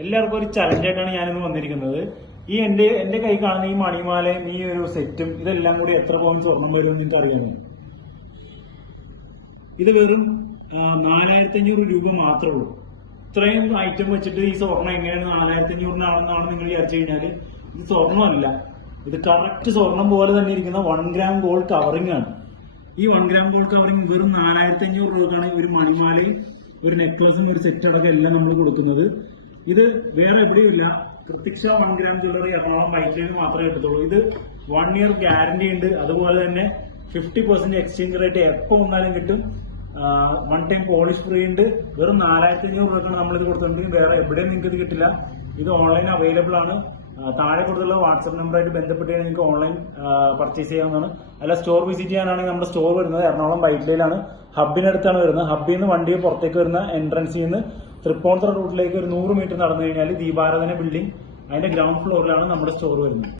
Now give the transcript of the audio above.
എല്ലാവർക്കും ഒരു ചലഞ്ചായിട്ടാണ് ഞാനിന്ന് വന്നിരിക്കുന്നത്. ഈ എന്റെ കൈ കാണുന്ന ഈ മണിമാലയും ഈ ഒരു സെറ്റും ഇതെല്ലാം കൂടി എത്ര പവൻ സ്വർണം വരും നിങ്ങൾക്ക് അറിയാമോ? ഇത് വെറും 4500 രൂപ മാത്രമേ ഉള്ളൂ. ഇത്രയും ഐറ്റം വെച്ചിട്ട് ഈ സ്വർണം എങ്ങനെയാണ് 4500-നാണെന്നാണ് നിങ്ങൾ വിചാരിച്ചു കഴിഞ്ഞാൽ ഇത് സ്വർണ്ണമല്ല. ഇത് കറക്റ്റ് സ്വർണം പോലെ തന്നെ ഇരിക്കുന്ന 1 ഗ്രാം ഗോൾഡ് കവറിംഗ് ആണ്. ഈ 1 ഗ്രാം ഗോൾഡ് കവറിംഗ് വെറും 4500 രൂപക്കാണ് ഒരു മണിമാലയും ഒരു നെക്ലസും ഒരു സെറ്റ് അടക്കം എല്ലാം നമ്മൾ കൊടുക്കുന്നത്. ഇത് വേറെ എവിടെയുമില്ല. കൃത്തിക്ഷ 1 ഗ്രാം ജ്വല്ലറി എറണാകുളം വൈറ്റിലേക്ക് മാത്രമേ കിട്ടത്തുള്ളൂ. ഇത് 1 ഇയർ ഗ്യാരണ്ടി ഉണ്ട്. അതുപോലെ തന്നെ 50% എക്സ്ചേഞ്ച് റേറ്റ് എപ്പോൾ വന്നാലും കിട്ടും. 1 ടൈം പോളിഷ് ഫ്രീ ഉണ്ട്. വെറും 4500 രൂപക്കാണ് നമ്മളിത് കൊടുത്തിട്ടുണ്ടെങ്കിൽ വേറെ എവിടെയും നിങ്ങൾക്ക് ഇത് കിട്ടില്ല. ഇത് ഓൺലൈൻ അവൈലബിൾ ആണ്. താഴെ കൊടുത്തുള്ള വാട്സ്ആപ്പ് നമ്പറായിട്ട് ബന്ധപ്പെട്ട് നിങ്ങൾക്ക് ഓൺലൈൻ പർച്ചേസ് ചെയ്യാവുന്നതാണ്. അല്ല സ്റ്റോർ വിസിറ്റ് ചെയ്യാനാണെങ്കിൽ നമ്മുടെ സ്റ്റോർ വരുന്നത് എറണാകുളം വൈറ്റിലയിലാണ്. ഹബിനടുത്താണ് വരുന്നത്. ഹബിൽ നിന്ന് വണ്ടിയെ പുറത്തേക്ക് വരുന്ന എൻട്രൻസിൽ നിന്ന് തൃപ്പൂണിത്തുറ റൂട്ടിലേക്ക് ഒരു 100 മീറ്റർ നടന്നു കഴിഞ്ഞാൽ ദീപാരാധന ബിൽഡിംഗ് അതിന്റെ ഗ്രൗണ്ട് ഫ്ലോറിലാണ് നമ്മുടെ സ്റ്റോർ വരുന്നത്.